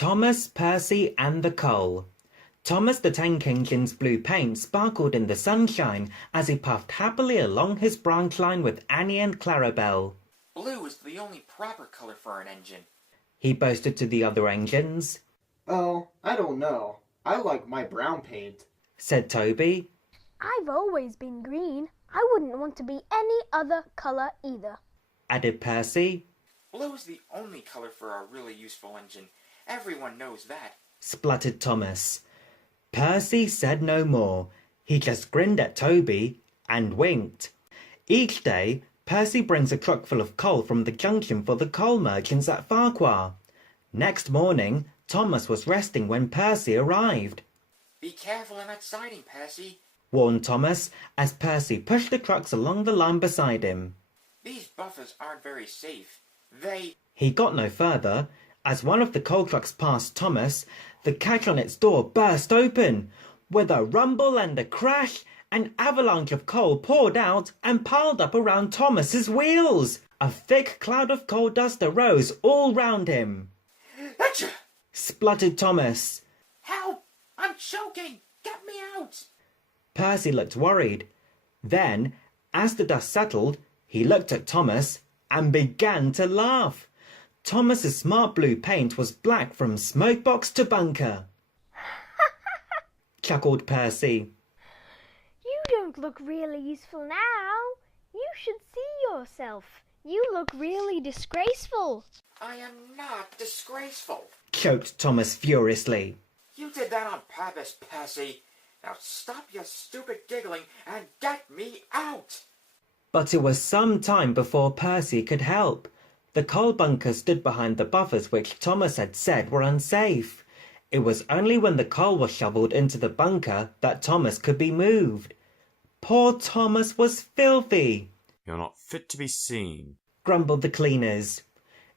Thomas, Percy, and the Coal. Thomas the Tank Engine's blue paint sparkled in the sunshine as he puffed happily along his branch line with Annie and Clarabelle. Blue is the only proper color for an engine, he boasted to the other engines. Oh, I don't know. I like my brown paint, said Toby. I've always been green. I wouldn't want to be any other colour either, added Percy. Blue is the only color for a really useful engine. Everyone knows that, spluttered Thomas. Percy said no more. He just grinned at Toby and winked. Each day, Percy brings a truck full of coal from the junction for the coal merchants at Farquhar. Next morning, Thomas was resting when Percy arrived. Be careful in that siding, Percy, warned Thomas as Percy pushed the trucks along the line beside him. These buffers aren't very safe. He got no further. As one of the coal trucks passed Thomas, the catch on its door burst open. With a rumble and a crash, an avalanche of coal poured out and piled up around Thomas's wheels. A thick cloud of coal dust arose all round him. Achoo! Spluttered Thomas. Help! I'm choking! Get me out! Percy looked worried. Then, as the dust settled, he looked at Thomas and began to laugh. Thomas's smart blue paint was black from smokebox to bunker. chuckled Percy. You don't look really useful now. You should see yourself. You look really disgraceful. I am not disgraceful, choked Thomas furiously. You did that on purpose, Percy. Now stop your stupid giggling and get me out. But it was some time before Percy could help. The coal bunker stood behind the buffers which Thomas had said were unsafe. It was only when the coal was shovelled into the bunker that Thomas could be moved. Poor Thomas was filthy. You're not fit to be seen, grumbled the cleaners.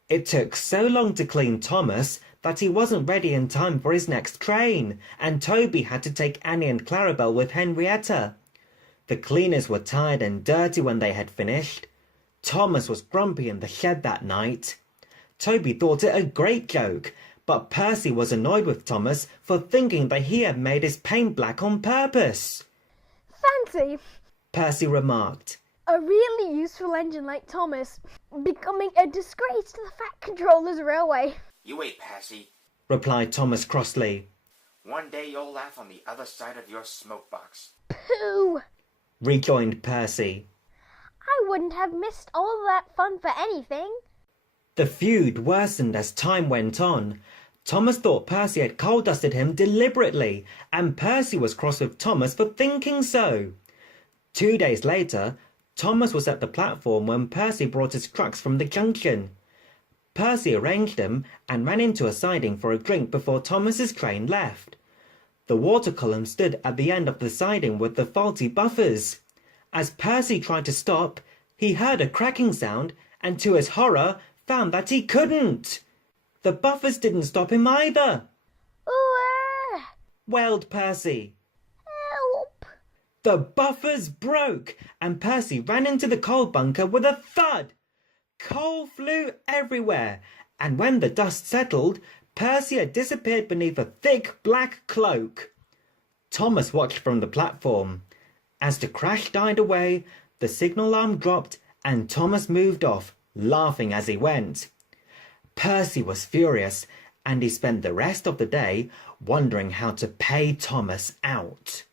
It took so long to clean Thomas that he wasn't ready in time for his next train, and Toby had to take Annie and Clarabelle with Henrietta. The cleaners were tired and dirty when they had finished. Thomas was grumpy in the shed that night. Toby thought it a great joke, but Percy was annoyed with Thomas for thinking that he had made his paint black on purpose. Fancy, Percy remarked, a really useful engine like Thomas becoming a disgrace to the Fat Controller's railway. You wait, Percy, replied Thomas crossly. One day you'll laugh on the other side of your smoke box. Pooh, rejoined Percy. I wouldn't have missed all that fun for anything. The feud worsened as time went on. Thomas thought Percy had coal dusted him deliberately, and Percy was cross with Thomas for thinking so. 2 days later, Thomas was at the platform when Percy brought his trucks from the junction. Percy arranged them and ran into a siding for a drink before Thomas's train left. The water column stood at the end of the siding with the faulty buffers. As Percy tried to stop, he heard a cracking sound and to his horror found that he couldn't. The buffers didn't stop him either. Ooh, wailed Percy. help! The buffers broke and Percy ran into the coal bunker with a thud. Coal flew everywhere, and when the dust settled, Percy had disappeared beneath a thick black cloak. Thomas watched from the platform. As the crash died away, the signal alarm dropped and Thomas moved off, laughing as he went. Percy was furious, and he spent the rest of the day wondering how to pay Thomas out.